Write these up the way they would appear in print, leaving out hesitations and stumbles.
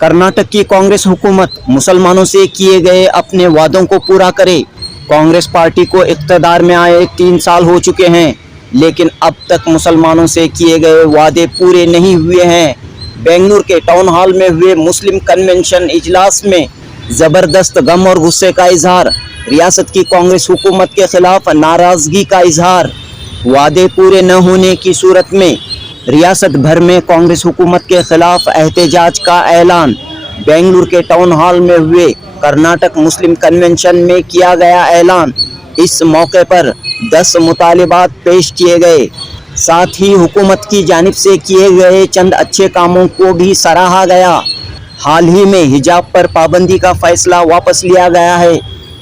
कर्नाटक की कांग्रेस हुकूमत मुसलमानों से किए गए अपने वादों को पूरा करे। कांग्रेस पार्टी को इक़्तिदार में आए 3 साल हो चुके हैं, लेकिन अब तक मुसलमानों से किए गए वादे पूरे नहीं हुए हैं। बेंगलुरु के टाउन हॉल में हुए मुस्लिम कन्वेंशन इजलास में ज़बरदस्त गम और गुस्से का इजहार, रियासत की कांग्रेस हुकूमत के खिलाफ नाराज़गी का इजहार। वादे पूरे न होने की सूरत में रियासत भर में कांग्रेस हुकूमत के खिलाफ एहतजाज का ऐलान। बेंगलुरु के टाउन हॉल में हुए कर्नाटक मुस्लिम कन्वेंशन में किया गया ऐलान। इस मौके पर 10 मुतालिबात पेश किए गए। साथ ही हुकूमत की जानिब से किए गए चंद अच्छे कामों को भी सराहा गया। हाल ही में हिजाब पर पाबंदी का फैसला वापस लिया गया है।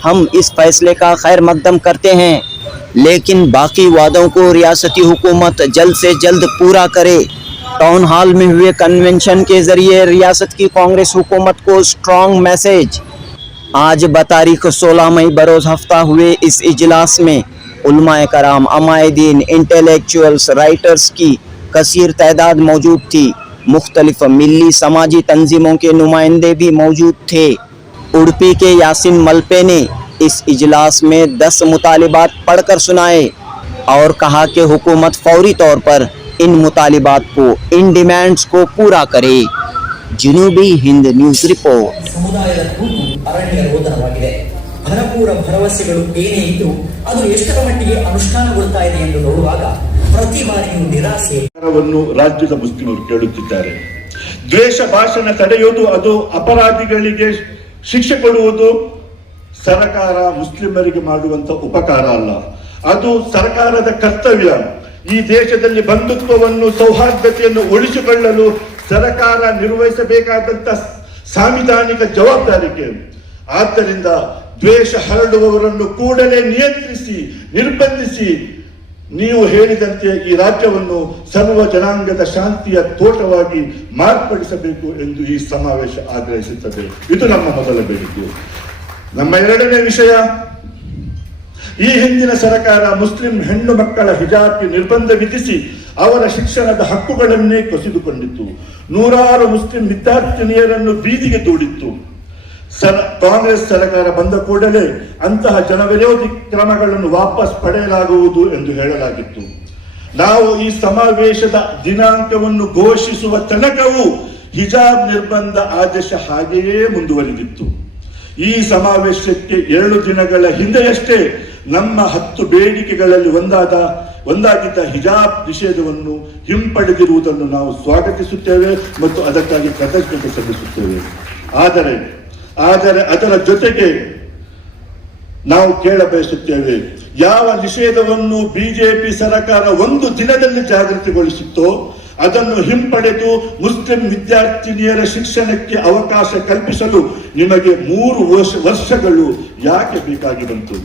हम इस फैसले का खैर मकदम करते हैं, लेकिन बाकी वादों को रियासती हुकूमत जल्द से जल्द पूरा करे। टाउन हॉल में हुए कन्वेंशन के जरिए रियासत की कांग्रेस हुकूमत को स्ट्रॉन्ग मैसेज। आज बतारीख 16 मई बरोज़ हफ्ता हुए इस इजलास में उलमाए कराम, अमायदीन, इंटेलेक्चुअल्स, राइटर्स की कसीर तादाद मौजूद थी। मुख्तलिफ मिली समाजी तंजीमों के नुमाइंदे भी मौजूद थे। उड़पी के यासिन मलपे ने इस इजलास में 10 मुतालिबात पढ़कर सुनाए और कहा कि हुकूमत फौरी तौर पर इन मुतालिबात को, इन डिमांड्स को पूरा करे। जनूबी हिंद न्यूज़ रिपोर्ट। ಸಮುದಾಯದ ಕೂಗು ಅರಣ್ಯ ರೋದನವಾಗಿದೆ. ಭರಪೂರ ಭರವಸೆಗಳು ಏನೇ ಇದ್ರೂ ಅದು ಎಷ್ಟರ ಮಟ್ಟಿಗೆ ಅನುಷ್ಠಾನಗೊಳ್ತಾ ಇದೆ ಎಂದು ನೋಡುವಾಗ ಪ್ರತಿ ಬಾರಿಯೂ ನಿರಾಸೆ. ರಾಜ್ಯದ ಮುಸ್ಲಿಮರು ಕೇಳುತ್ತಿದ್ದಾರೆ. ದ್ವೇಷ ಭಾಷಣ ತಡೆಯುವುದು, ಅದು ಅಪರಾಧಿಗಳಿಗೆ ಶಿಕ್ಷೆ ಕೊಡುವುದು ಸರ್ಕಾರ ಮುಸ್ಲಿಮರಿಗೆ ಮಾಡುವಂತ ಉಪಕಾರ ಅಲ್ಲ, ಅದು ಸರ್ಕಾರದ ಕರ್ತವ್ಯ. ಈ ದೇಶದಲ್ಲಿ ಬಂಧುತ್ವವನ್ನು, ಸೌಹಾರ್ದತೆಯನ್ನು ಉಳಿಸಿಕೊಳ್ಳಲು ಸರ್ಕಾರ ನಿರ್ವಹಿಸಬೇಕಾದಂತ ಸಾಂವಿಧಾನಿಕ ಜವಾಬ್ದಾರಿಕೆ. ಆದ್ದರಿಂದ ದ್ವೇಷ ಹರಡುವವರನ್ನು ಕೂಡಲೇ ನಿಯಂತ್ರಿಸಿ, ನಿರ್ಬಂಧಿಸಿ, ನೀವು ಹೇಳಿದಂತೆ ಈ ರಾಜ್ಯವನ್ನು ಸರ್ವ ಜನಾಂಗದ ಶಾಂತಿಯ ತೋಟವಾಗಿ ಮಾರ್ಪಡಿಸಬೇಕು ಎಂದು ಈ ಸಮಾವೇಶ ಆಗ್ರಹಿಸುತ್ತದೆ. ಇದು ನಮ್ಮ ಮೊದಲ ಬೇಡಿಕೆ. ನಮ್ಮ ಎರಡನೇ ವಿಷಯ, ಈ ಹಿಂದಿನ ಸರ್ಕಾರ ಮುಸ್ಲಿಂ ಹೆಣ್ಣು ಮಕ್ಕಳ ಹಿಜಾಬ್ಗೆ ನಿರ್ಬಂಧ ವಿಧಿಸಿ ಅವರ ಶಿಕ್ಷಣದ ಹಕ್ಕುಗಳನ್ನೇ ಕಸಿದುಕೊಂಡಿತ್ತು. ನೂರಾರು ಮುಸ್ಲಿಂ ವಿದ್ಯಾರ್ಥಿನಿಯರನ್ನು ಬೀದಿಗೆ ದೂಡಿತ್ತು. ಕಾಂಗ್ರೆಸ್ ಸರ್ಕಾರ ಬಂದ ಕೂಡಲೇ ಅಂತಹ ಜನವಿರೋಧಿ ಕ್ರಮಗಳನ್ನು ವಾಪಸ್ ಪಡೆಯಲಾಗುವುದು ಎಂದು ಹೇಳಲಾಗಿತ್ತು. ನಾವು ಈ ಸಮಾವೇಶದ ದಿನಾಂಕವನ್ನು ಘೋಷಿಸುವ ತನಕವೂ ಹಿಜಾಬ್ ನಿರ್ಬಂಧ ಆದೇಶ ಹಾಗೆಯೇ ಮುಂದುವರಿದಿತ್ತು. ಈ ಸಮಾವೇಶಕ್ಕೆ 2 ದಿನಗಳ ಹಿಂದೆಯಷ್ಟೇ ನಮ್ಮ 10 ಬೇಡಿಕೆಗಳಲ್ಲಿ ಒಂದಾಗಿದ್ದ ಹಿಜಾಬ್ ನಿಷೇಧವನ್ನು ಹಿಂಪಡೆದಿರುವುದನ್ನು ನಾವು ಸ್ವಾಗತಿಸುತ್ತೇವೆ ಮತ್ತು ಅದಕ್ಕಾಗಿ ಕೃತಜ್ಞತೆ ಸಲ್ಲಿಸುತ್ತೇವೆ. ಆದರೆ ಅದರ ಜೊತೆಗೆ ನಾವು ಕೇಳಬಯಸುತ್ತೇವೆ, ಯಾವ ನಿಷೇಧವನ್ನು ಬಿಜೆಪಿ ಸರ್ಕಾರ 1 ದಿನದಲ್ಲಿ ಜಾಗೃತಿಗೊಳಿಸಿತ್ತೋ ಅದನ್ನು ಹಿಂಪಡೆದು ಮುಸ್ಲಿಂ ವಿದ್ಯಾರ್ಥಿನಿಯರ ಶಿಕ್ಷಣಕ್ಕೆ ಅವಕಾಶ ಕಲ್ಪಿಸಲು ನಿಮಗೆ 3 ವರ್ಷಗಳು ಯಾಕೆ ಬೇಕಾಗಿ ಬಂತು?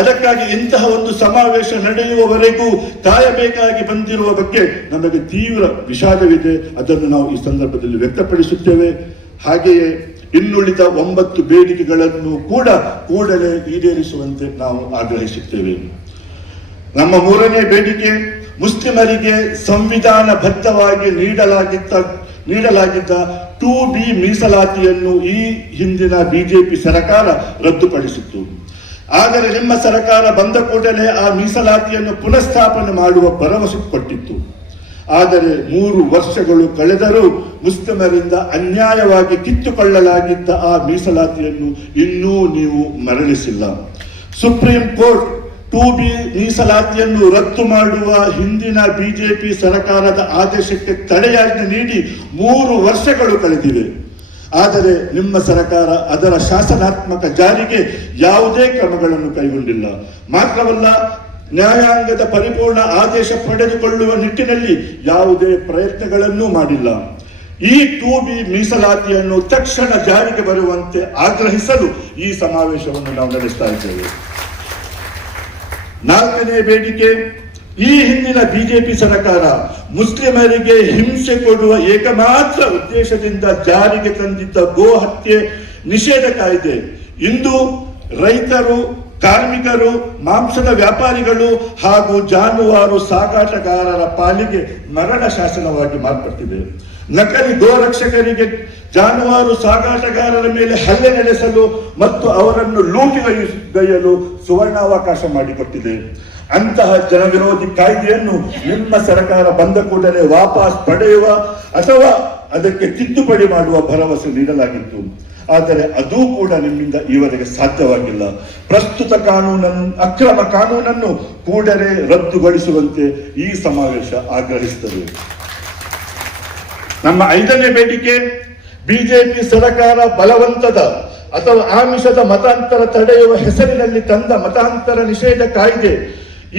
ಅದಕ್ಕಾಗಿ ಇಂತಹ ಒಂದು ಸಮಾವೇಶ ನಡೆಯುವವರೆಗೂ ಕಾಯಬೇಕಾಗಿ ಬಂದಿರುವ ಬಗ್ಗೆ ನಮಗೆ ತೀವ್ರ ವಿಷಾದವಿದೆ. ಅದನ್ನು ನಾವು ಈ ಸಂದರ್ಭದಲ್ಲಿ ವ್ಯಕ್ತಪಡಿಸುತ್ತೇವೆ. ಹಾಗೆಯೇ ಇನ್ನುಳಿದ 9 ಬೇಡಿಕೆಗಳನ್ನು ಕೂಡ ಕೂಡಲೇ ಈಡೇರಿಸುವಂತೆ ನಾವು ಆಗ್ರಹಿಸುತ್ತೇವೆ. ನಮ್ಮ 3ನೇ ಬೇಡಿಕೆ, ಮುಸ್ಲಿಮರಿಗೆ ಸಂವಿಧಾನಬದ್ಧವಾಗಿ ನೀಡಲಾಗಿದ್ದ 2B ಮೀಸಲಾತಿಯನ್ನು ಈ ಹಿಂದಿನ ಬಿಜೆಪಿ ಸರ್ಕಾರ ರದ್ದುಪಡಿಸಿತ್ತು. ಆದರೆ ನಿಮ್ಮ ಸರ್ಕಾರ ಬಂದ ಕೂಡಲೇ ಆ ಮೀಸಲಾತಿಯನ್ನು ಪುನಃಸ್ಥಾಪನೆ ಮಾಡುವ ಭರವಸೆ ಕೊಟ್ಟಿತ್ತು. ಆದರೆ 3 ವರ್ಷಗಳು ಕಳೆದರೂ ಮುಸ್ಲಿಮರಿಂದ ಅನ್ಯಾಯವಾಗಿ ಕಿತ್ತುಕೊಳ್ಳಲಾಗಿದ್ದ ಆ ಮೀಸಲಾತಿಯನ್ನು ಇನ್ನೂ ನೀವು ಮರಳಿಸಿಲ್ಲ. ಸುಪ್ರೀಂ ಕೋರ್ಟ್ 2B ಮೀಸಲಾತಿಯನ್ನು ರದ್ದು ಮಾಡುವ ಹಿಂದಿನ ಬಿಜೆಪಿ ಸರ್ಕಾರದ ಆದೇಶಕ್ಕೆ ತಡೆಯಾಜ್ಞೆ ನೀಡಿ 3 ವರ್ಷಗಳು ಕಳೆದಿವೆ. ಆದರೆ ನಿಮ್ಮ ಸರ್ಕಾರ ಅದರ ಶಾಸನಾತ್ಮಕ ಜಾರಿಗೆ ಯಾವುದೇ ಕ್ರಮಗಳನ್ನು ಕೈಗೊಂಡಿಲ್ಲ. ಮಾತ್ರವಲ್ಲ, ನ್ಯಾಯಾಂಗದ ಪರಿಪೂರ್ಣ ಆದೇಶ ಪಡೆದುಕೊಳ್ಳುವ ನಿಟ್ಟಿನಲ್ಲಿ ಯಾವುದೇ ಪ್ರಯತ್ನಗಳನ್ನೂ ಮಾಡಿಲ್ಲ. ಈ 2B ಮೀಸಲಾತಿಯನ್ನು ತಕ್ಷಣ ಜಾರಿಗೆ ಬರುವಂತೆ ಆಗ್ರಹಿಸಲು ಈ ಸಮಾವೇಶವನ್ನು ನಾವು ನಡೆಸ್ತಾ ಇದ್ದೇವೆ. 4ನೇ ಬೇಡಿಕೆ, ಈ ಹಿಂದಿನ ಬಿಜೆಪಿ ಸರ್ಕಾರ ಮುಸ್ಲಿಮರಿಗೆ ಹಿಂಸೆ ಕೊಡುವ ಏಕಮಾತ್ರ ಉದ್ದೇಶದಿಂದ ಜಾರಿಗೆ ತಂದಿದ್ದ ಗೋ ಹತ್ಯೆ ನಿಷೇಧ ಕಾಯ್ದೆ ಇಂದು ರೈತರು, ಕಾರ್ಮಿಕರು, ಮಾಂಸದ ವ್ಯಾಪಾರಿಗಳು ಹಾಗೂ ಜಾನುವಾರು ಸಾಗಾಟಗಾರರ ಪಾಲಿಗೆ ಮರಣ ಶಾಸನವಾಗಿ ಮಾರ್ಪಟ್ಟಿದೆ. ನಕಲಿ ಗೋರಕ್ಷಕರಿಗೆ, ಜಾನುವಾರು ಸಾಗಾಟಗಾರರ ಮೇಲೆ ಹಲ್ಲೆ ನಡೆಸಲು ಮತ್ತು ಅವರನ್ನು ಲೂಟಿಗೈಯಲು ಸುವರ್ಣಾವಕಾಶ ಮಾಡಿಕೊಟ್ಟಿದೆ. ಅಂತಹ ಜನವಿರೋಧಿ ಕಾಯ್ದೆಯನ್ನು ನಿಮ್ಮ ಸರ್ಕಾರ ಬಂದ ಕೂಡಲೇ ವಾಪಸ್ ಪಡೆಯುವ ಅಥವಾ ಅದಕ್ಕೆ ತಿದ್ದುಪಡಿ ಮಾಡುವ ಭರವಸೆ ನೀಡಲಾಗಿತ್ತು. ಆದರೆ ಅದೂ ಕೂಡ ನಿಮ್ಮಿಂದ ಈವರೆಗೆ ಸಾಧ್ಯವಾಗಿಲ್ಲ. ಪ್ರಸ್ತುತ ಅಕ್ರಮ ಕಾನೂನನ್ನು ಕೂಡಲೇ ರದ್ದುಗೊಳಿಸುವಂತೆ ಈ ಸಮಾವೇಶ ಆಗ್ರಹಿಸುತ್ತದೆ. ನಮ್ಮ 5ನೇ ಬೇಡಿಕೆ, ಬಿಜೆಪಿ ಸರ್ಕಾರ ಬಲವಂತದ ಅಥವಾ ಆಮಿಷದ ಮತಾಂತರ ತಡೆಯುವ ಹೆಸರಿನಲ್ಲಿ ತಂದ ಮತಾಂತರ ನಿಷೇಧ ಕಾಯ್ದೆ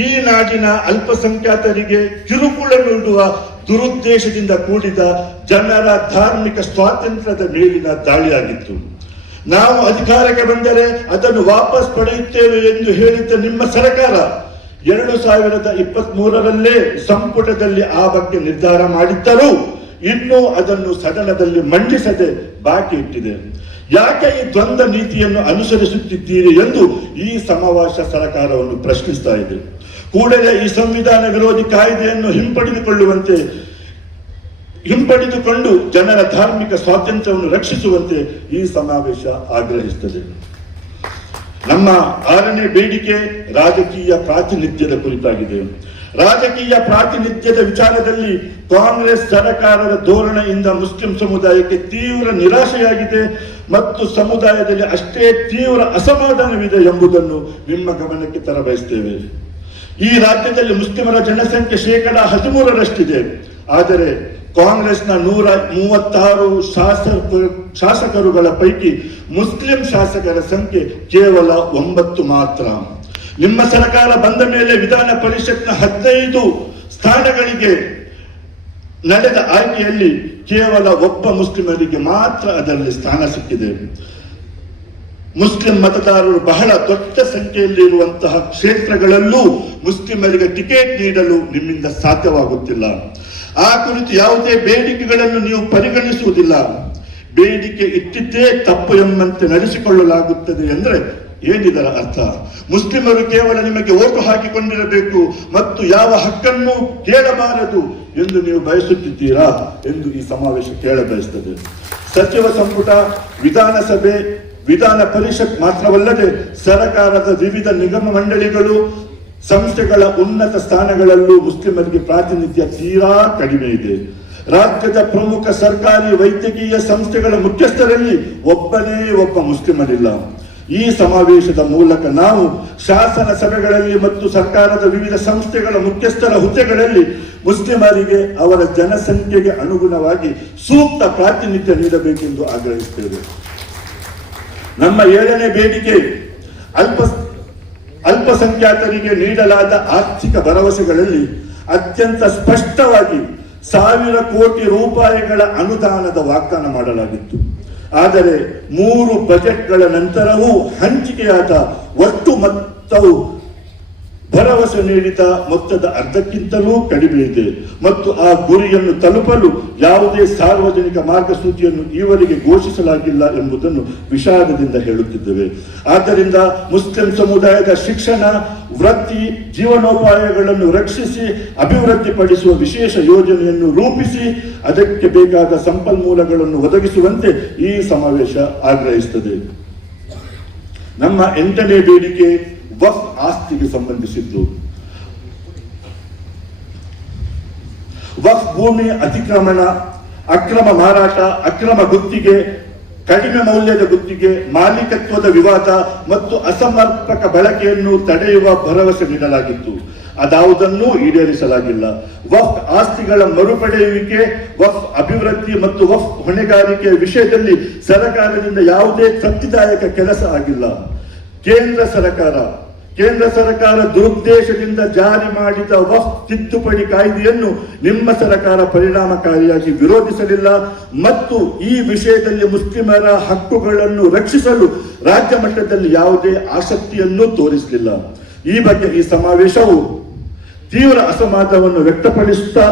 ಈ ನಾಡಿನ ಅಲ್ಪಸಂಖ್ಯಾತರಿಗೆ ಕಿರುಕುಳ ನೀಡುವ ದುರುದ್ದೇಶದಿಂದ ಕೂಡಿದ ಜನರ ಧಾರ್ಮಿಕ ಸ್ವಾತಂತ್ರ್ಯದ ಮೇಲಿನ ದಾಳಿಯಾಗಿತ್ತು. ನಾವು ಅಧಿಕಾರಕ್ಕೆ ಬಂದರೆ ಅದನ್ನು ವಾಪಸ್ ಪಡೆಯುತ್ತೇವೆ ಎಂದು ಹೇಳಿದ್ದ ನಿಮ್ಮ ಸರ್ಕಾರ 2023ರಲ್ಲೇ ಸಂಪುಟದಲ್ಲಿ ಆ ಬಗ್ಗೆ ನಿರ್ಧಾರ ಮಾಡಿದ್ದರೂ ಇನ್ನೂ ಅದನ್ನು ಸದನದಲ್ಲಿ ಮಂಡಿಸದೆ ಬಾಕಿ ಇಟ್ಟಿದೆ. ಯಾಕೆ ಈ ದ್ವಂದ್ವ ನೀತಿಯನ್ನು ಅನುಸರಿಸುತ್ತಿದ್ದೀರಿ ಎಂದು ಈ ಸಮಾವೇಶ ಸರ್ಕಾರವನ್ನು ಪ್ರಶ್ನಿಸ್ತಾ ಇದೆ. ಕೂಡಲೇ ಈ ಸಂವಿಧಾನ ವಿರೋಧಿ ಕಾಯ್ದೆಯನ್ನು ಹಿಂಪಡೆದುಕೊಂಡು ಜನರ ಧಾರ್ಮಿಕ ಸ್ವಾತಂತ್ರ್ಯವನ್ನು ರಕ್ಷಿಸುವಂತೆ ಈ ಸಮಾವೇಶ ಆಗ್ರಹಿಸುತ್ತದೆ. ನಮ್ಮ 6ನೇ ಬೇಡಿಕೆ ರಾಜಕೀಯ ಪ್ರಾತಿನಿಧ್ಯದ ಕುರಿತಾಗಿದೆ. ರಾಜಕೀಯ ಪ್ರಾತಿನಿಧ್ಯದ ವಿಚಾರದಲ್ಲಿ ಕಾಂಗ್ರೆಸ್ ಸರ್ಕಾರದ ಧೋರಣೆಯಿಂದ ಮುಸ್ಲಿಂ ಸಮುದಾಯಕ್ಕೆ ತೀವ್ರ ನಿರಾಶೆಯಾಗಿದೆ ಮತ್ತು ಸಮುದಾಯದಲ್ಲಿ ಅಷ್ಟೇ ತೀವ್ರ ಅಸಮಾಧಾನವಿದೆ ಎಂಬುದನ್ನು ನಿಮ್ಮ ಗಮನಕ್ಕೆ ತರಬಯಸುತ್ತೇವೆ. ಈ ರಾಜ್ಯದಲ್ಲಿ ಮುಸ್ಲಿಮರ ಜನಸಂಖ್ಯೆ 13%ರಷ್ಟಿದೆ. ಆದರೆ ಕಾಂಗ್ರೆಸ್ನ 136 ಶಾಸಕರುಗಳ ಪೈಕಿ ಮುಸ್ಲಿಂ ಶಾಸಕರ ಸಂಖ್ಯೆ ಕೇವಲ 9 ಮಾತ್ರ. ನಿಮ್ಮ ಸರ್ಕಾರ ಬಂದ ಮೇಲೆ ವಿಧಾನ ಪರಿಷತ್ನ 15 ಸ್ಥಾನಗಳಿಗೆ ನಡೆದ ಆಯ್ಕೆಯಲ್ಲಿ ಕೇವಲ ಒಬ್ಬ ಮುಸ್ಲಿಮರಿಗೆ ಮಾತ್ರ ಅದರಲ್ಲಿ ಸ್ಥಾನ ಸಿಕ್ಕಿದೆ. ಮುಸ್ಲಿಂ ಮತದಾರರು ಬಹಳ ದೊಡ್ಡ ಸಂಖ್ಯೆಯಲ್ಲಿ ಇರುವಂತಹ ಕ್ಷೇತ್ರಗಳಲ್ಲೂ ಮುಸ್ಲಿಮರಿಗೆ ಟಿಕೆಟ್ ನೀಡಲು ನಿಮ್ಮಿಂದ ಸಾಧ್ಯವಾಗುತ್ತಿಲ್ಲ. ಆ ಕುರಿತು ಯಾವುದೇ ಬೇಡಿಕೆಗಳನ್ನು ನೀವು ಪರಿಗಣಿಸುವುದಿಲ್ಲ. ಬೇಡಿಕೆ ಇಟ್ಟಿದ್ದೇ ತಪ್ಪು ಎಂಬಂತೆ ನಡೆಸಿಕೊಳ್ಳಲಾಗುತ್ತದೆ ಎಂದರೆ ಏನಿದರ ಅರ್ಥ? ಮುಸ್ಲಿಮರು ಕೇವಲ ನಿಮಗೆ ಓಟು ಹಾಕಿಕೊಂಡಿರಬೇಕು ಮತ್ತು ಯಾವ ಹಕ್ಕನ್ನು ಕೇಳಬಾರದು ಎಂದು ನೀವು ಬಯಸುತ್ತಿದ್ದೀರಾ ಎಂದು ಈ ಸಮಾವೇಶ ಕೇಳಬಯಸುತ್ತದೆ. ಸಚಿವ ಸಂಪುಟ, ವಿಧಾನಸಭೆ, ವಿಧಾನ ಪರಿಷತ್ ಮಾತ್ರವಲ್ಲದೆ ಸರ್ಕಾರದ ವಿವಿಧ ನಿಗಮ ಮಂಡಳಿಗಳು, ಸಂಸ್ಥೆಗಳ ಉನ್ನತ ಸ್ಥಾನಗಳಲ್ಲೂ ಮುಸ್ಲಿಮರಿಗೆ ಪ್ರಾತಿನಿಧ್ಯ ತೀರಾ ಕಡಿಮೆ ಇದೆ. ರಾಜ್ಯದ ಪ್ರಮುಖ ಸರ್ಕಾರಿ ವೈದ್ಯಕೀಯ ಸಂಸ್ಥೆಗಳ ಮುಖ್ಯಸ್ಥರಲ್ಲಿ ಒಬ್ಬನೇ ಒಬ್ಬ ಮುಸ್ಲಿಮರಿಲ್ಲ. ಈ ಸಮಾವೇಶದ ಮೂಲಕ ನಾವು ಶಾಸನ ಸಭೆಗಳಲ್ಲಿ ಮತ್ತು ಸರ್ಕಾರದ ವಿವಿಧ ಸಂಸ್ಥೆಗಳ ಮುಖ್ಯಸ್ಥರ ಹುದ್ದೆಗಳಲ್ಲಿ ಮುಸ್ಲಿಮರಿಗೆ ಅವರ ಜನಸಂಖ್ಯೆಗೆ ಅನುಗುಣವಾಗಿ ಸೂಕ್ತ ಪ್ರಾತಿನಿಧ್ಯ ನೀಡಬೇಕೆಂದು ಆಗ್ರಹಿಸುತ್ತೇವೆ. ನಮ್ಮ 7ನೇ ಬೇಡಿಕೆ, ಅಲ್ಪಸಂಖ್ಯಾತರಿಗೆ ನೀಡಲಾದ ಆರ್ಥಿಕ ಭರವಸೆಗಳಲ್ಲಿ ಅತ್ಯಂತ ಸ್ಪಷ್ಟವಾಗಿ 1,000 ಕೋಟಿ ರೂಪಾಯಿಗಳ ಅನುದಾನದ ವಾಗ್ದಾನ ಮಾಡಲಾಗಿತ್ತು. ಆದರೆ 3 ಬಜೆಟ್ಗಳ ನಂತರವೂ ಹಂಚಿಕೆಯಾದ ಒಟ್ಟು ಮೊತ್ತವು ಭರವಸೆ ನೀಡಿದ ಮೊತ್ತದ ಅರ್ಧಕ್ಕಿಂತಲೂ ಕಡಿಮೆ ಇದೆ ಮತ್ತು ಆ ಗುರಿಯನ್ನು ತಲುಪಲು ಯಾವುದೇ ಸಾರ್ವಜನಿಕ ಮಾರ್ಗಸೂಚಿಯನ್ನು ಈವರೆಗೆ ಘೋಷಿಸಲಾಗಿಲ್ಲ ಎಂಬುದನ್ನು ವಿಷಾದದಿಂದ ಹೇಳುತ್ತಿದ್ದೇವೆ. ಆದ್ದರಿಂದ ಮುಸ್ಲಿಂ ಸಮುದಾಯದ ಶಿಕ್ಷಣ, ವೃತ್ತಿ, ಜೀವನೋಪಾಯಗಳನ್ನು ರಕ್ಷಿಸಿ ಅಭಿವೃದ್ಧಿಪಡಿಸುವ ವಿಶೇಷ ಯೋಜನೆಯನ್ನು ರೂಪಿಸಿ ಅದಕ್ಕೆ ಬೇಕಾದ ಸಂಪನ್ಮೂಲಗಳನ್ನು ಒದಗಿಸುವಂತೆ ಈ ಸಮಾವೇಶ ಆಗ್ರಹಿಸುತ್ತದೆ. ನಮ್ಮ 8ನೇ ಬೇಡಿಕೆ ವಕ್ಫ್ ಆಸ್ತಿಗೆ ಸಂಬಂಧಿಸಿದ್ದು. ವಕ್ಫ್ ಭೂಮಿ ಅತಿಕ್ರಮಣ, ಅಕ್ರಮ ಮಾರಾಟ, ಅಕ್ರಮ ಗುತ್ತಿಗೆ, ಕಡಿಮೆ ಮೌಲ್ಯದ ಗುತ್ತಿಗೆ, ಮಾಲೀಕತ್ವದ ವಿವಾದ ಮತ್ತು ಅಸಮರ್ಪಕ ಬಳಕೆಯನ್ನು ತಡೆಯುವ ಭರವಸೆ ನೀಡಲಾಗಿತ್ತು. ಅದಾವುದನ್ನೂ ಈಡೇರಿಸಲಾಗಿಲ್ಲ. ವಕ್ಫ್ ಆಸ್ತಿಗಳ ಮರುಪಡೆಯುವಿಕೆ, ವಕ್ಫ್ ಅಭಿವೃದ್ಧಿ ಮತ್ತು ವಕ್ಫ್ ಹೊಣೆಗಾರಿಕೆಯ ವಿಷಯದಲ್ಲಿ ಸರ್ಕಾರದಿಂದ ಯಾವುದೇ ತೃಪ್ತಿದಾಯಕ ಕೆಲಸ ಆಗಿಲ್ಲ. ಕೇಂದ್ರ ಸರ್ಕಾರ ದುರುದ್ದೇಶದಿಂದ ಜಾರಿ ಮಾಡಿದ ವಕ್ಫ್ ತಿದ್ದುಪಡಿ ಕಾಯ್ದೆಯನ್ನು ನಿಮ್ಮ ಸರ್ಕಾರ ಪರಿಣಾಮಕಾರಿಯಾಗಿ ವಿರೋಧಿಸಲಿಲ್ಲ ಮತ್ತು ಈ ವಿಷಯದಲ್ಲಿ ಮುಸ್ಲಿಮರ ಹಕ್ಕುಗಳನ್ನು ರಕ್ಷಿಸಲು ರಾಜ್ಯ ಮಟ್ಟದಲ್ಲಿ ಯಾವುದೇ ಆಸಕ್ತಿಯನ್ನು ತೋರಿಸಲಿಲ್ಲ. ಈ ಬಗ್ಗೆ ಈ ಸಮಾವೇಶವು ತೀವ್ರ ಅಸಮಾಧಾನವನ್ನು ವ್ಯಕ್ತಪಡಿಸುತ್ತಾ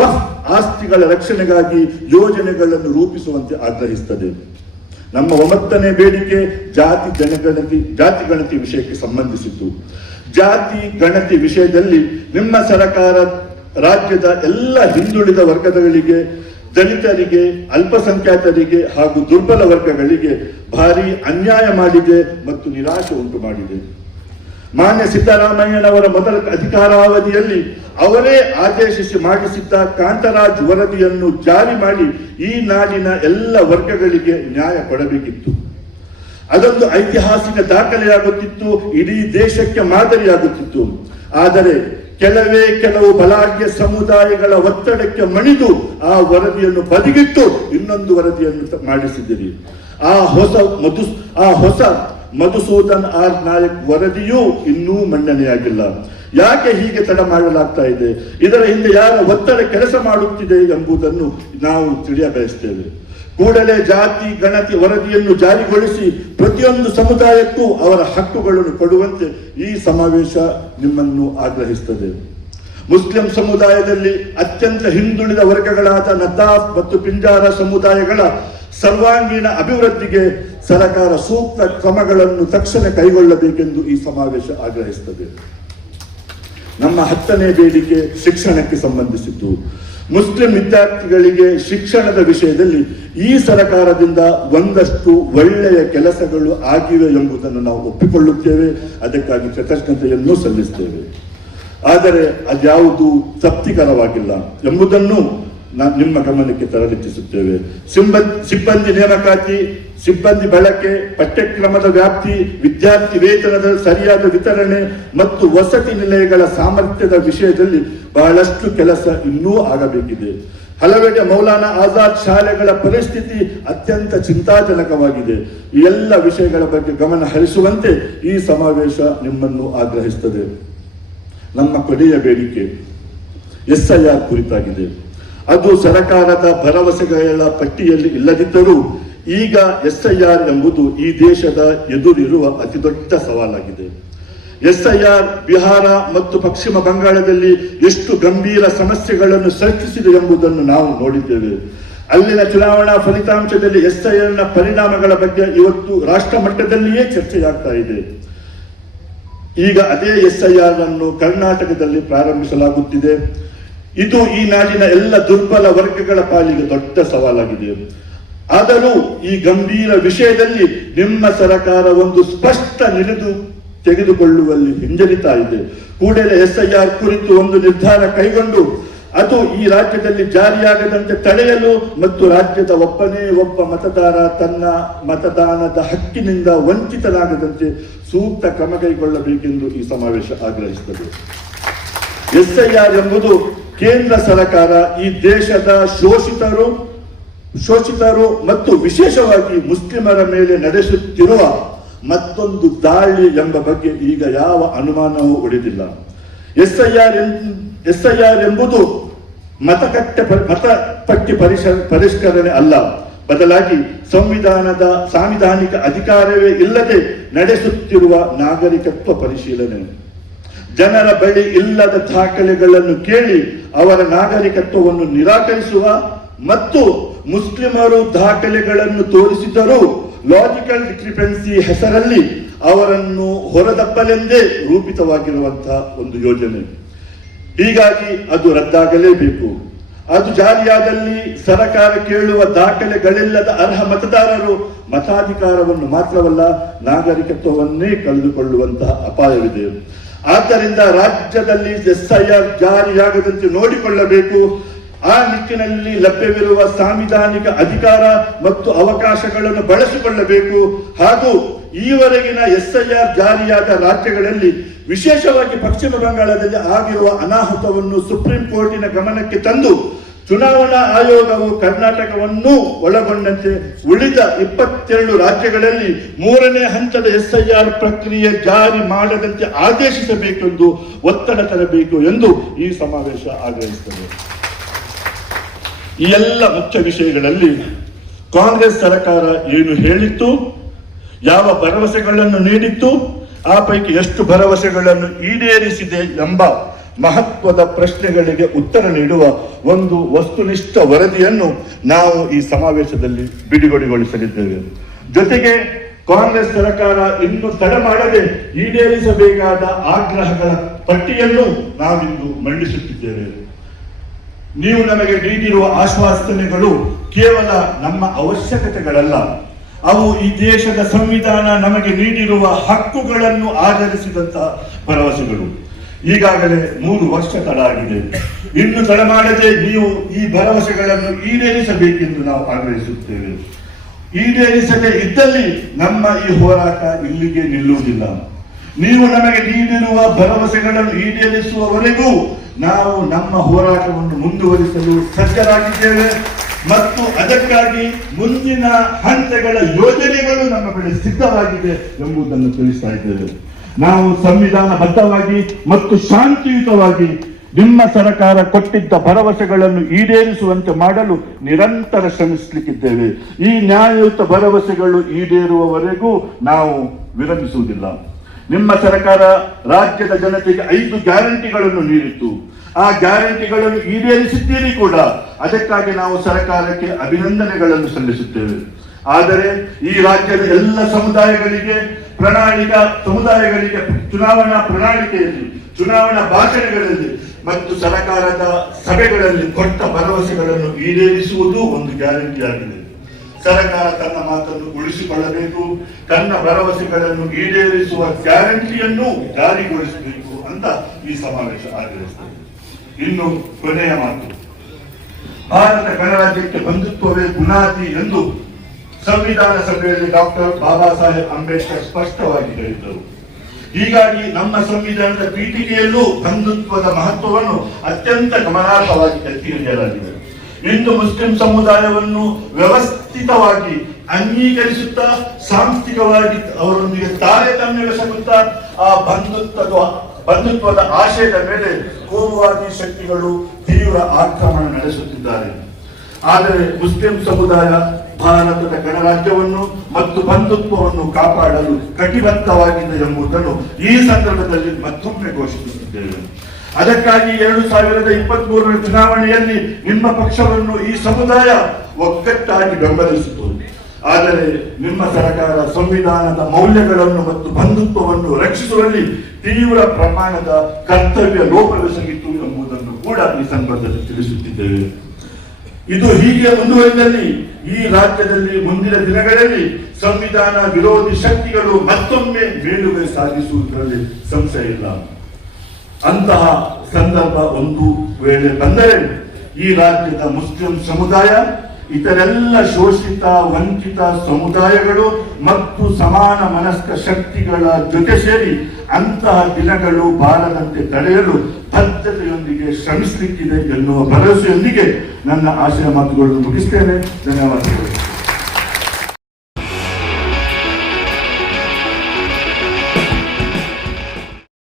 ವಕ್ಫ್ ಆಸ್ತಿಗಳ ರಕ್ಷಣೆಗಾಗಿ ಯೋಜನೆಗಳನ್ನು ರೂಪಿಸುವಂತೆ ಆಗ್ರಹಿಸುತ್ತದೆ. ನಮ್ಮ 9ನೇ ಬೇಡಿಕೆ ಜಾತಿ ಗಣತಿ ವಿಷಯಕ್ಕೆ ಸಂಬಂಧಿಸಿದ್ದು. ಜಾತಿ ಗಣತಿ ವಿಷಯದಲ್ಲಿ ನಿಮ್ಮ ಸರ್ಕಾರ ರಾಜ್ಯದ ಎಲ್ಲ ಹಿಂದುಳಿದ ವರ್ಗಗಳಿಗೆ ದಲಿತರಿಗೆ, ಅಲ್ಪಸಂಖ್ಯಾತರಿಗೆ ಹಾಗೂ ದುರ್ಬಲ ವರ್ಗಗಳಿಗೆ ಭಾರಿ ಅನ್ಯಾಯ ಮಾಡಿದೆ ಮತ್ತು ನಿರಾಶೆ ಉಂಟು ಮಾಡಿದೆ. ಮಾನ್ಯ ಸಿದ್ದರಾಮಯ್ಯನವರ ಮೊದಲ ಅಧಿಕಾರಾವಧಿಯಲ್ಲಿ ಅವರೇ ಆದೇಶಿಸಿ ಮಾಡಿಸಿದ್ದ ಕಾಂತರಾಜ್ ವರದಿಯನ್ನು ಜಾರಿ ಮಾಡಿ ಈ ನಾಡಿನ ಎಲ್ಲ ವರ್ಗಗಳಿಗೆ ನ್ಯಾಯ ಕೊಡಬೇಕಿತ್ತು. ಅದೊಂದು ಐತಿಹಾಸಿಕ ದಾಖಲೆಯಾಗುತ್ತಿತ್ತು, ಇಡೀ ದೇಶಕ್ಕೆ ಮಾದರಿಯಾಗುತ್ತಿತ್ತು. ಆದರೆ ಕೆಲವು ಬಲಾಢ್ಯ ಸಮುದಾಯಗಳ ಒತ್ತಡಕ್ಕೆ ಮಣಿದು ಆ ವರದಿಯನ್ನು ಬದಿಗಿಟ್ಟು ಇನ್ನೊಂದು ವರದಿಯನ್ನು ಮಾಡಿಸಿದಿರಿ. ಆ ಹೊಸ ಮಧುಸೂದನ್ ಆರ್ ನಾಯಕ್ ವರದಿಯೂ ಇನ್ನೂ ಮನ್ನಣೆಯಾಗಿಲ್ಲ. ಯಾಕೆ ಹೀಗೆ ತಡ ಮಾಡಲಾಗ್ತಾ ಇದೆ? ಇದರ ಹಿಂದೆ ಯಾರ ಒತ್ತಡ ಕೆಲಸ ಮಾಡುತ್ತಿದೆ ಎಂಬುದನ್ನು ನಾವು ತಿಳಿಯಬಯಸ್ತೇವೆ. ಕೂಡಲೇ ಜಾತಿ ಗಣತಿ ವರದಿಯನ್ನು ಜಾರಿಗೊಳಿಸಿ ಪ್ರತಿಯೊಂದು ಸಮುದಾಯಕ್ಕೂ ಅವರ ಹಕ್ಕುಗಳನ್ನು ಕೊಡುವಂತೆ ಈ ಸಮಾವೇಶ ನಿಮ್ಮನ್ನು ಆಗ್ರಹಿಸುತ್ತದೆ. ಮುಸ್ಲಿಂ ಸಮುದಾಯದಲ್ಲಿ ಅತ್ಯಂತ ಹಿಂದುಳಿದ ವರ್ಗಗಳಾದ ನದ್ದಾಫ್ ಮತ್ತು ಪಿಂಜಾರ ಸಮುದಾಯಗಳ ಸರ್ವಾಂಗೀಣ ಅಭಿವೃದ್ಧಿಗೆ ಸರ್ಕಾರ ಸೂಕ್ತ ಕ್ರಮಗಳನ್ನು ತಕ್ಷಣ ಕೈಗೊಳ್ಳಬೇಕೆಂದು ಈ ಸಮಾವೇಶ ಆಗ್ರಹಿಸುತ್ತದೆ. ನಮ್ಮ 10ನೇ ಬೇಡಿಕೆ ಶಿಕ್ಷಣಕ್ಕೆ ಸಂಬಂಧಿಸಿದ್ದು. ಮುಸ್ಲಿಂ ವಿದ್ಯಾರ್ಥಿಗಳಿಗೆ ಶಿಕ್ಷಣದ ವಿಷಯದಲ್ಲಿ ಈ ಸರ್ಕಾರದಿಂದ ಒಂದಷ್ಟು ಒಳ್ಳೆಯ ಕೆಲಸಗಳು ಆಗಿವೆ ಎಂಬುದನ್ನು ನಾವು ಒಪ್ಪಿಕೊಳ್ಳುತ್ತೇವೆ, ಅದಕ್ಕಾಗಿ ಕೃತಜ್ಞತೆಯನ್ನು ಸಲ್ಲಿಸುತ್ತೇವೆ. ಆದರೆ ಅದ್ಯಾವುದು ತೃಪ್ತಿಕರವಾಗಿಲ್ಲ ಎಂಬುದನ್ನು ನಿಮ್ಮ ಗಮನಕ್ಕೆ ತರಲಿಚ್ಛಿಸುತ್ತೇವೆ. ಸಿಬ್ಬಂದಿ ನೇಮಕಾತಿ, ಸಿಬ್ಬಂದಿ ಬಳಕೆ, ಪಠ್ಯಕ್ರಮದ ವ್ಯಾಪ್ತಿ, ವಿದ್ಯಾರ್ಥಿ ವೇತನದ ಸರಿಯಾದ ವಿತರಣೆ ಮತ್ತು ವಸತಿ ನಿಲಯಗಳ ಸಾಮರ್ಥ್ಯದ ವಿಷಯದಲ್ಲಿ ಬಹಳಷ್ಟು ಕೆಲಸ ಇನ್ನೂ ಆಗಬೇಕಿದೆ. ಹಲವೆಡೆ ಮೌಲಾನಾ ಆಜಾದ್ ಶಾಲೆಗಳ ಪರಿಸ್ಥಿತಿ ಅತ್ಯಂತ ಚಿಂತಾಜನಕವಾಗಿದೆ. ಈ ಎಲ್ಲ ವಿಷಯಗಳ ಬಗ್ಗೆ ಗಮನ ಹರಿಸುವಂತೆ ಈ ಸಮಾವೇಶ ನಿಮ್ಮನ್ನು ಆಗ್ರಹಿಸುತ್ತದೆ. ನಮ್ಮ ಕೊನೆಯ ಬೇಡಿಕೆ SIR ಕುರಿತಾಗಿದೆ. ಅದು ಸರ್ಕಾರದ ಭರವಸೆಗಳ ಪಟ್ಟಿಯಲ್ಲಿ ಇಲ್ಲದಿದ್ದರೂ ಈಗ SIR ಎಂಬುದು ಈ ದೇಶದ ಎದುರಿರುವ ಅತಿ ದೊಡ್ಡ ಸವಾಲಾಗಿದೆ. SIR ಬಿಹಾರ ಮತ್ತು ಪಶ್ಚಿಮ ಬಂಗಾಳದಲ್ಲಿ ಎಷ್ಟು ಗಂಭೀರ ಸಮಸ್ಯೆಗಳನ್ನು ಸೃಷ್ಟಿಸಿದೆ ಎಂಬುದನ್ನು ನಾವು ನೋಡಿದ್ದೇವೆ. ಅಲ್ಲಿನ ಚುನಾವಣಾ ಫಲಿತಾಂಶದಲ್ಲಿ SIR ಪರಿಣಾಮಗಳ ಬಗ್ಗೆ ಇವತ್ತು ರಾಷ್ಟ್ರ ಮಟ್ಟದಲ್ಲಿಯೇ ಚರ್ಚೆಯಾಗ್ತಾ ಇದೆ. ಈಗ ಅದೇ SIR ಅನ್ನು ಕರ್ನಾಟಕದಲ್ಲಿ ಪ್ರಾರಂಭಿಸಲಾಗುತ್ತಿದೆ. ಇದು ಈ ನಾಡಿನ ಎಲ್ಲ ದುರ್ಬಲ ವರ್ಗಗಳ ಪಾಲಿಗೆ ದೊಡ್ಡ ಸವಾಲಾಗಿದೆ. ಆದರೂ ಈ ಗಂಭೀರ ವಿಷಯದಲ್ಲಿ ನಿಮ್ಮ ಸರ್ಕಾರ ಒಂದು ಸ್ಪಷ್ಟ ನಿಲುವು ತೆಗೆದುಕೊಳ್ಳುವಲ್ಲಿ ಹಿಂಜರಿತಾ ಇದೆ. ಕೂಡಲೇ SIR ಕುರಿತು ಒಂದು ನಿರ್ಧಾರ ಕೈಗೊಂಡು ಅದು ಈ ರಾಜ್ಯದಲ್ಲಿ ಜಾರಿಯಾಗದಂತೆ ತಡೆಯಲು ಮತ್ತು ರಾಜ್ಯದ ಒಬ್ಬನೇ ಒಬ್ಬ ಮತದಾರ ತನ್ನ ಮತದಾನದ ಹಕ್ಕಿನಿಂದ ವಂಚಿತನಾಗದಂತೆ ಸೂಕ್ತ ಕ್ರಮ ಕೈಗೊಳ್ಳಬೇಕೆಂದು ಈ ಸಮಾವೇಶ ಆಗ್ರಹಿಸುತ್ತದೆ. SIR ಎಂಬುದು ಕೇಂದ್ರ ಸರ್ಕಾರ ಈ ದೇಶದ ಶೋಷಿತರು ಮತ್ತು ವಿಶೇಷವಾಗಿ ಮುಸ್ಲಿಮರ ಮೇಲೆ ನಡೆಸುತ್ತಿರುವ ಮತ್ತೊಂದು ದಾಳಿ ಎಂಬ ಬಗ್ಗೆ ಈಗ ಯಾವ ಅನುಮಾನವೂ ಉಳಿದಿಲ್ಲ. SIR ಎಂಬುದು ಮತಪಟ್ಟಿ ಪರಿಷ್ಕರಣೆ ಅಲ್ಲ, ಬದಲಾಗಿ ಸಾಂವಿಧಾನಿಕ ಅಧಿಕಾರವೇ ಇಲ್ಲದೆ ನಡೆಸುತ್ತಿರುವ ನಾಗರಿಕತ್ವ ಪರಿಶೀಲನೆ. ಜನರ ಬಳಿ ಇಲ್ಲದ ದಾಖಲೆಗಳನ್ನು ಕೇಳಿ ಅವರ ನಾಗರಿಕತ್ವವನ್ನು ನಿರಾಕರಿಸುವ ಮತ್ತು ಮುಸ್ಲಿಮರು ದಾಖಲೆಗಳನ್ನು ತೋರಿಸಿದರೂ ಲಾಜಿಕಲ್ ಡಿಸ್ಕ್ರಿಪೆನ್ಸಿ ಹೆಸರಲ್ಲಿ ಅವರನ್ನು ಹೊರದಬ್ಬಲೆಂದೇ ರೂಪಿತವಾಗಿರುವಂತಹ ಒಂದು ಯೋಜನೆ. ಹೀಗಾಗಿ ಅದು ರದ್ದಾಗಲೇಬೇಕು. ಅದು ಜಾರಿಯಾದಲ್ಲಿ ಸರ್ಕಾರ ಕೇಳುವ ದಾಖಲೆಗಳಿಲ್ಲದ ಅರ್ಹ ಮತದಾರರು ಮತಾಧಿಕಾರವನ್ನು ಮಾತ್ರವಲ್ಲ ನಾಗರಿಕತ್ವವನ್ನೇ ಕಳೆದುಕೊಳ್ಳುವಂತಹ ಅಪಾಯವಿದೆ. ಆದ್ದರಿಂದ ರಾಜ್ಯದಲ್ಲಿ SIR ಜಾರಿಯಾಗದಂತೆ ನೋಡಿಕೊಳ್ಳಬೇಕು. ಆ ನಿಟ್ಟಿನಲ್ಲಿ ಲಭ್ಯವಿರುವ ಸಾಂವಿಧಾನಿಕ ಅಧಿಕಾರ ಮತ್ತು ಅವಕಾಶಗಳನ್ನು ಬಳಸಿಕೊಳ್ಳಬೇಕು. ಹಾಗೂ ಈವರೆಗಿನ SIR ಜಾರಿಯಾದ ರಾಜ್ಯಗಳಲ್ಲಿ ವಿಶೇಷವಾಗಿ ಪಶ್ಚಿಮ ಬಂಗಾಳದಲ್ಲಿ ಆಗಿರುವ ಅನಾಹುತವನ್ನು ಸುಪ್ರೀಂ ಕೋರ್ಟಿನ ಗಮನಕ್ಕೆ ತಂದು ಚುನಾವಣಾ ಆಯೋಗವು ಕರ್ನಾಟಕವನ್ನು ಒಳಗೊಂಡಂತೆ ಉಳಿದ 22 ರಾಜ್ಯಗಳಲ್ಲಿ 3ನೇ ಹಂತದ SIR ಪ್ರಕ್ರಿಯೆ ಜಾರಿ ಮಾಡದಂತೆ ಆದೇಶಿಸಬೇಕೆಂದು ಒತ್ತಡ ತರಬೇಕು ಎಂದು ಈ ಸಮಾವೇಶ ಆಗ್ರಹಿಸುತ್ತದೆ. ಈ ಎಲ್ಲ ಮುಖ್ಯ ವಿಷಯಗಳಲ್ಲಿ ಕಾಂಗ್ರೆಸ್ ಸರ್ಕಾರ ಏನು ಹೇಳಿತ್ತು, ಯಾವ ಭರವಸೆಗಳನ್ನು ನೀಡಿತ್ತು, ಆ ಪೈಕಿ ಎಷ್ಟು ಭರವಸೆಗಳನ್ನು ಈಡೇರಿಸಿದೆ ಎಂಬ ಮಹತ್ವದ ಪ್ರಶ್ನೆಗಳಿಗೆ ಉತ್ತರ ನೀಡುವ ಒಂದು ವಸ್ತುನಿಷ್ಠ ವರದಿಯನ್ನು ನಾವು ಈ ಸಮಾವೇಶದಲ್ಲಿ ಬಿಡುಗಡೆಗೊಳಿಸಲಿದ್ದೇವೆ. ಜೊತೆಗೆ ಕಾಂಗ್ರೆಸ್ ಸರ್ಕಾರ ಇನ್ನು ತಡ ಮಾಡದೆ ಈಡೇರಿಸಬೇಕಾದ ಆಗ್ರಹಗಳ ಪಟ್ಟಿಯನ್ನು ನಾವಿಂದು ಮಂಡಿಸುತ್ತಿದ್ದೇವೆ. ನೀವು ನಮಗೆ ನೀಡಿರುವ ಆಶ್ವಾಸನೆಗಳು ಕೇವಲ ನಮ್ಮ ಅವಶ್ಯಕತೆಗಳಲ್ಲ, ಅವು ಈ ದೇಶದ ಸಂವಿಧಾನ ನಮಗೆ ನೀಡಿರುವ ಹಕ್ಕುಗಳನ್ನು ಆಧರಿಸಿದಂತ ಭರವಸೆಗಳು. ಈಗಾಗಲೇ 3 ವರ್ಷ ತಡ ಆಗಿದೆ. ಇನ್ನು ತಡ ಮಾಡದೆ ನೀವು ಈ ಭರವಸೆಗಳನ್ನು ಈಡೇರಿಸಬೇಕೆಂದು ನಾವು ಆಗ್ರಹಿಸುತ್ತೇವೆ. ಈಡೇರಿಸದೆ ಇದ್ದಲ್ಲಿ ನಮ್ಮ ಈ ಹೋರಾಟ ಇಲ್ಲಿಗೆ ನಿಲ್ಲುವುದಿಲ್ಲ. ನೀವು ನಮಗೆ ನೀಡಿರುವ ಭರವಸೆಗಳನ್ನು ಈಡೇರಿಸುವವರೆಗೂ ನಾವು ನಮ್ಮ ಹೋರಾಟವನ್ನು ಮುಂದುವರಿಸಲು ಸಜ್ಜರಾಗಿದ್ದೇವೆ ಮತ್ತು ಅದಕ್ಕಾಗಿ ಮುಂದಿನ ಹಂತಗಳ ಯೋಜನೆಗಳು ನಮ್ಮ ಬಳಿ ಸಿದ್ಧವಾಗಿದೆ ಎಂಬುದನ್ನು ತಿಳಿಸ್ತಾ ಇದ್ದೇವೆ. ನಾವು ಸಂವಿಧಾನಬದ್ಧವಾಗಿ ಮತ್ತು ಶಾಂತಿಯುತವಾಗಿ ನಿಮ್ಮ ಸರ್ಕಾರ ಕೊಟ್ಟಿದ್ದ ಭರವಸೆಗಳನ್ನು ಈಡೇರಿಸುವಂತೆ ಮಾಡಲು ನಿರಂತರ ಶ್ರಮಿಸಲಿಕ್ಕಿದ್ದೇವೆ. ಈ ನ್ಯಾಯಯುತ ಭರವಸೆಗಳು ಈಡೇರುವವರೆಗೂ ನಾವು ವಿರಮಿಸುವುದಿಲ್ಲ. ನಿಮ್ಮ ಸರ್ಕಾರ ರಾಜ್ಯದ ಜನತೆಗೆ 5 ಗ್ಯಾರಂಟಿಗಳನ್ನು ನೀಡಿತ್ತು. ಆ ಗ್ಯಾರಂಟಿಗಳನ್ನು ಈಡೇರಿಸಿದ್ದೀರಿ ಕೂಡ. ಅದಕ್ಕಾಗಿ ನಾವು ಸರ್ಕಾರಕ್ಕೆ ಅಭಿನಂದನೆಗಳನ್ನು ಸಲ್ಲಿಸುತ್ತೇವೆ. ಆದರೆ ಈ ರಾಜ್ಯದ ಎಲ್ಲ ಸಮುದಾಯಗಳಿಗೆ ಚುನಾವಣಾ ಪ್ರಣಾಳಿಕೆಯಲ್ಲಿ, ಚುನಾವಣಾ ಭಾಷಣಗಳಲ್ಲಿ ಮತ್ತು ಸರ್ಕಾರದ ಸಭೆಗಳಲ್ಲಿ ಕೊಟ್ಟ ಭರವಸೆಗಳನ್ನು ಈಡೇರಿಸುವುದು ಒಂದು ಗ್ಯಾರಂಟಿ ಆಗಿದೆ. ಸರ್ಕಾರ ತನ್ನ ಮಾತನ್ನು ಉಳಿಸಿಕೊಳ್ಳಬೇಕು, ತನ್ನ ಭರವಸೆಗಳನ್ನು ಈಡೇರಿಸುವ ಗ್ಯಾರಂಟಿಯನ್ನು ಜಾರಿಗೊಳಿಸಬೇಕು ಅಂತ ಈ ಸಮಾವೇಶ ಆಗ್ರಹಿಸುತ್ತದೆ. ಇನ್ನು ಕೊನೆಯ ಮಾತು, ಭಾರತ ಗಣರಾಜ್ಯಕ್ಕೆ ಬಂಧುತ್ವವೇ ಬುನಾದಿ ಎಂದು ಸಂವಿಧಾನ ಸಭೆಯಲ್ಲಿ ಡಾಕ್ಟರ್ ಬಾಬಾ ಸಾಹೇಬ್ ಅಂಬೇಡ್ಕರ್ ಸ್ಪಷ್ಟವಾಗಿ ಹೇಳಿದ್ದರು. ಹೀಗಾಗಿ ನಮ್ಮ ಸಂವಿಧಾನದ ಪೀಠಿಕೆಯಲ್ಲೂ ಬಂಧುತ್ವದ ಮಹತ್ವವನ್ನು ಅತ್ಯಂತ ಗಮನಾರ್ಹವಾಗಿ ಎತ್ತಿ ಹಿಡಿಯಲಾಗಿದೆ. ಇಂದು ಮುಸ್ಲಿಂ ಸಮುದಾಯವನ್ನು ವ್ಯವಸ್ಥಿತವಾಗಿ ಅಂಗೀಕರಿಸುತ್ತಾ ಸಾಂಸ್ಥಿಕವಾಗಿ ಅವರೊಂದಿಗೆ ತಾರತಮ್ಯವೆಸಗುತ್ತಾ ಆ ಬಂಧುತ್ವದ ಆಶಯದ ಮೇಲೆ ಕೋಮುವಾದಿ ಶಕ್ತಿಗಳು ತೀವ್ರ ಆಕ್ರಮಣ ನಡೆಸುತ್ತಿದ್ದಾರೆ. ಆದರೆ ಮುಸ್ಲಿಂ ಸಮುದಾಯ ಭಾರತದ ಗಣರಾಜ್ಯವನ್ನು ಮತ್ತು ಬಂಧುತ್ವವನ್ನು ಕಾಪಾಡಲು ಕಟಿಬದ್ಧವಾಗಿದೆ ಎಂಬುದನ್ನು ಈ ಸಂದರ್ಭದಲ್ಲಿ ಮತ್ತೊಮ್ಮೆ ಘೋಷಿಸುತ್ತಿದ್ದೇವೆ. ಅದಕ್ಕಾಗಿ 2023 ಚುನಾವಣೆಯಲ್ಲಿ ನಿಮ್ಮ ಪಕ್ಷವನ್ನು ಈ ಸಮುದಾಯ ಒಗ್ಗಟ್ಟಾಗಿ ಬೆಂಬಲಿಸಿತು. ಆದರೆ ನಿಮ್ಮ ಸರ್ಕಾರ ಸಂವಿಧಾನದ ಮೌಲ್ಯಗಳನ್ನು ಮತ್ತು ಬಂಧುತ್ವವನ್ನು ರಕ್ಷಿಸುವಲ್ಲಿ ತೀವ್ರ ಪ್ರಮಾಣದ ಕರ್ತವ್ಯ ಲೋಪವೆಸಗಿತು ಎಂಬುದನ್ನು ಕೂಡ ಈ ಸಂದರ್ಭದಲ್ಲಿ ತಿಳಿಸುತ್ತಿದ್ದೇವೆ. ಇದು ಹೀಗೆ ಮುಂದುವರಿದಲ್ಲಿ ಈ ರಾಜ್ಯದಲ್ಲಿ ಮುಂದಿನ ದಿನಗಳಲ್ಲಿ ಸಂವಿಧಾನ ವಿರೋಧಿ ಶಕ್ತಿಗಳು ಮತ್ತೊಮ್ಮೆ ಮೇಲುಗೈ ಸಾಧಿಸುವುದರಲ್ಲಿ ಸಂಶಯ ಇಲ್ಲ. ಅಂತಹ ಸಂದರ್ಭ ಒಂದು ವೇಳೆ ಬಂದರೆ ಈ ರಾಜ್ಯದ ಮುಸ್ಲಿಂ ಸಮುದಾಯ, ಇತರೆಲ್ಲ ಶೋಷಿತ ವಂಚಿತ ಸಮುದಾಯಗಳು ಮತ್ತು ಸಮಾನ ಮನಸ್ಕ ಶಕ್ತಿಗಳ ಜೊತೆ ಸೇರಿ ಅಂತಹ ದಿನಗಳು ಬಾರದಂತೆ ತಡೆಯಲು ಬದ್ಧತೆಯೊಂದಿಗೆ ಶ್ರಮಿಸಲಿಕ್ಕಿದೆ ಎನ್ನುವ ಭರವಸೆಯೊಂದಿಗೆ ನನ್ನ ಆಶಯ ಮಾತುಗಳನ್ನು ಮುಗಿಸ್ತೇನೆ. ಧನ್ಯವಾದಗಳು.